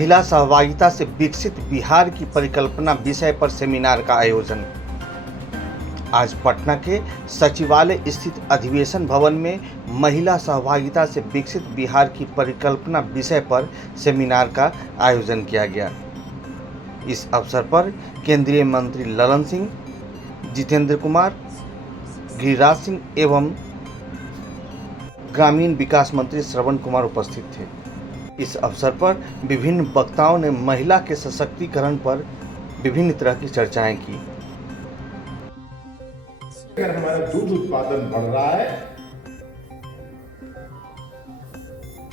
महिला सहभागिता से विकसित बिहार की परिकल्पना विषय पर सेमिनार का आयोजन। आज पटना के सचिवालय स्थित अधिवेशन भवन में महिला सहभागिता से विकसित बिहार की परिकल्पना विषय पर सेमिनार का आयोजन किया गया। इस अवसर पर केंद्रीय मंत्री ललन सिंह, जितेंद्र कुमार, गिरिराज सिंह एवं ग्रामीण विकास मंत्री श्रवण कुमार उपस्थित थे। इस अवसर पर विभिन्न वक्ताओं ने महिला के सशक्तिकरण पर विभिन्न तरह की चर्चाएं की। अगर हमारा दूध उत्पादन बढ़ रहा है,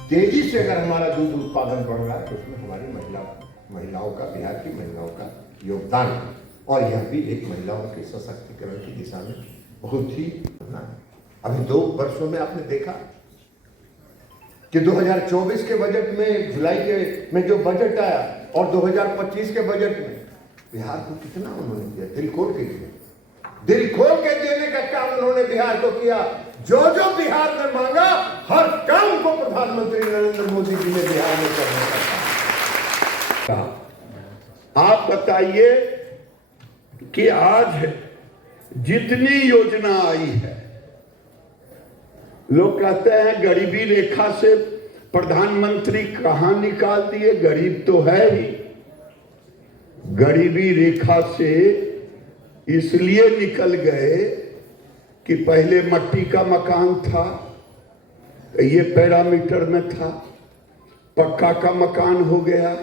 तेजी से अगर हमारा दूध उत्पादन बढ़ रहा है, तो उसमें हमारी महिलाओं का, बिहार की महिलाओं का योगदान है। और यह भी एक महिलाओं के सशक्तिकरण की दिशा में बहुत ही अभी 2 वर्षों में आपने देखा कि 2024 के बजट में, जुलाई के में जो बजट आया और 2025 के बजट में बिहार को कितना उन्होंने किया, दिल खोल के देने का काम उन्होंने बिहार को किया। जो बिहार ने मांगा, हर काम को प्रधानमंत्री नरेंद्र मोदी जी ने बिहार में करने का काम। आप बताइए कि आज जितनी योजना आई है, लोग कहते हैं गरीबी रेखा से प्रधानमंत्री कहां निकाल दिए। गरीब तो है ही, गरीबी रेखा से इसलिए निकल गए कि पहले मट्टी का मकान था, ये पैरामीटर में था, पक्का का मकान हो गया।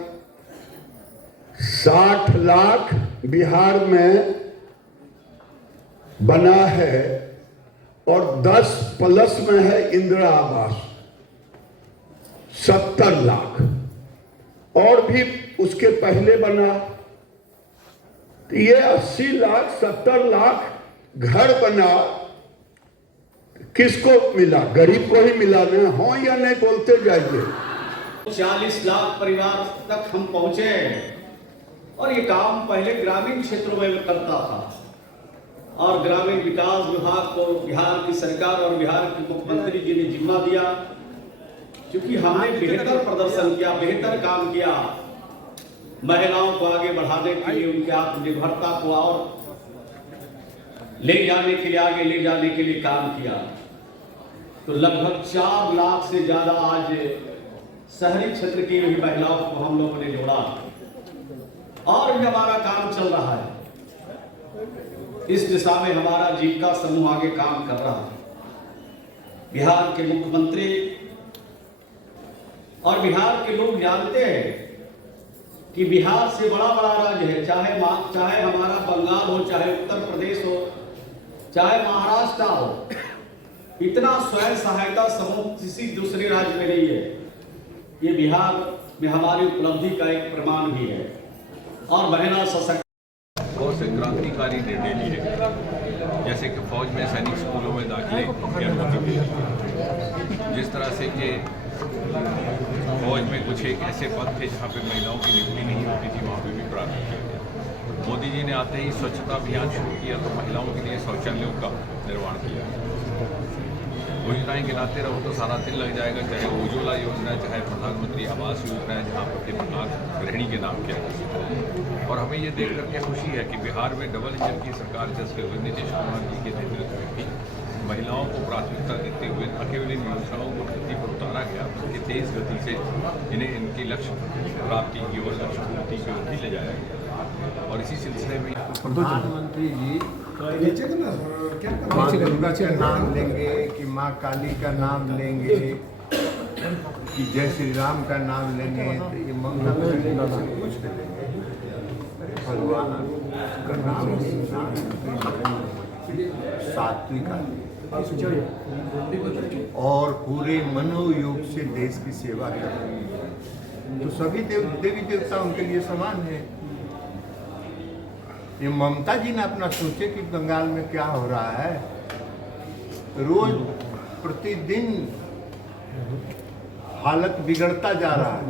60 लाख बिहार में बना है और 10 प्लस में है इंदिरा आवास 70 लाख, और भी उसके पहले बना। ये 80 लाख 70 लाख घर बना, किसको मिला? गरीब को ही मिला ना? हो या नहीं, बोलते जाइए। 40 लाख परिवार तक हम पहुंचे और ये काम पहले ग्रामीण क्षेत्रों में करता था और ग्रामीण विकास विभाग को बिहार की सरकार और बिहार के मुख्यमंत्री जी ने जिम्मा दिया। क्योंकि हमने बेहतर प्रदर्शन किया, बेहतर काम किया, महिलाओं को आगे बढ़ाने के लिए, उनकी आत्मनिर्भरता को और ले जाने के लिए, आगे ले जाने के लिए काम किया। तो लगभग 4 लाख से ज्यादा आज शहरी क्षेत्र की भी महिलाओं को हम लोगों ने जोड़ा और भी हमारा काम चल रहा है। इस दिशा में हमारा जीविका समूह आगे काम कर रहा है। बिहार के मुख्यमंत्री और बिहार के लोग जानते हैं कि बिहार से बड़ा राज्य है, चाहे हमारा बंगाल हो, चाहे उत्तर प्रदेश हो, चाहे महाराष्ट्र हो, इतना स्वयं सहायता समूह किसी दूसरे राज्य में नहीं है। ये बिहार में हमारी उपलब्धि का एक प्रमाण भी है। और महिला सशक्त बहुत से क्रांतिकारी निर्णय लिए, जैसे कि फौज में सैनिक स्कूलों में दाखिले की अनुमति दी। जिस तरह से कि फौज में कुछ एक ऐसे पद थे जहाँ पे महिलाओं की नियुक्ति नहीं होती थी, वहाँ पे भी प्रारंभ किया गया। मोदी जी ने आते ही स्वच्छता अभियान शुरू किया तो महिलाओं के लिए शौचालयों का निर्माण किया। योजनाएं गिनाते रहो तो सारा दिन लग जाएगा, चाहे उज्ज्वला योजना, चाहे प्रधानमंत्री आवास योजना है जहाँ पर प्रतिमाह गृहिणी के नाम किया जाता है। और हमें ये देख करके खुशी है कि बिहार में डबल इंजन की सरकार चलते हुए नीतीश कुमार जी के नेतृत्व में भी महिलाओं को प्राथमिकता देते हुए न केवल इन योजनाओं को धरती पर उतारा गया, बल्कि तेज गति से इन्हें इनकी लक्ष्य प्राप्ति की ओर, लक्ष्य पूर्ति की ओर भी ले जाया गया। और इसी सिलसिले में प्रधानमंत्री जी माँ दुर्गा का नाम लेंगे कि माँ काली का नाम लेंगे कि जय श्री राम का नाम लेंगे, तो ये मंगल भगवान का नाम सात्विक और पूरे मनोयोग से देश की सेवा करें। तो सभी देवी देवता उनके लिए समान है। ये ममता जी ने अपना सोचे कि बंगाल में क्या हो रहा है। रोज प्रतिदिन हालत बिगड़ता जा रहा है।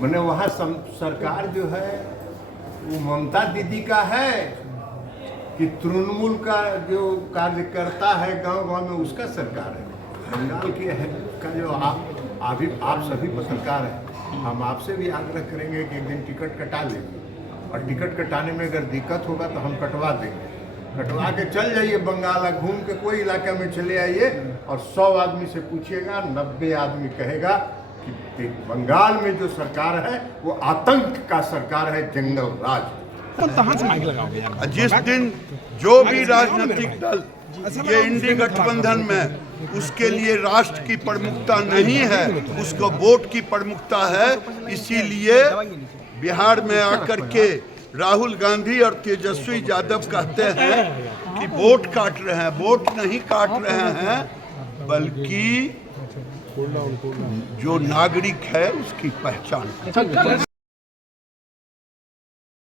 मैंने वहाँ सरकार जो है वो ममता दीदी का है कि तृणमूल का जो कार्यकर्ता है गांव-गांव में उसका सरकार है। बंगाल के का जो आप सभी पत्रकार हैं, हम आपसे भी आग्रह करेंगे कि एक दिन टिकट कटा लेंगे, और टिकट कटाने में अगर दिक्कत होगा तो हम कटवा देंगे। कटवा के चल जाइए बंगाल, घूम के कोई इलाके में चले आइए, और 100 आदमी से पूछिएगा, 90 आदमी कहेगा कि बंगाल में जो सरकार है वो आतंक का सरकार है, जंगल राज। जिस दिन जो भी राजनीतिक दल ये इंडी गठबंधन में, उसके लिए राष्ट्र की प्रमुखता नहीं है, उसको वोट की प्रमुखता है। इसीलिए बिहार में आकर के राहुल गांधी और तेजस्वी यादव कहते हैं कि वोट काट रहे हैं। वोट नहीं काट रहे हैं, बल्कि जो नागरिक है उसकी पहचान।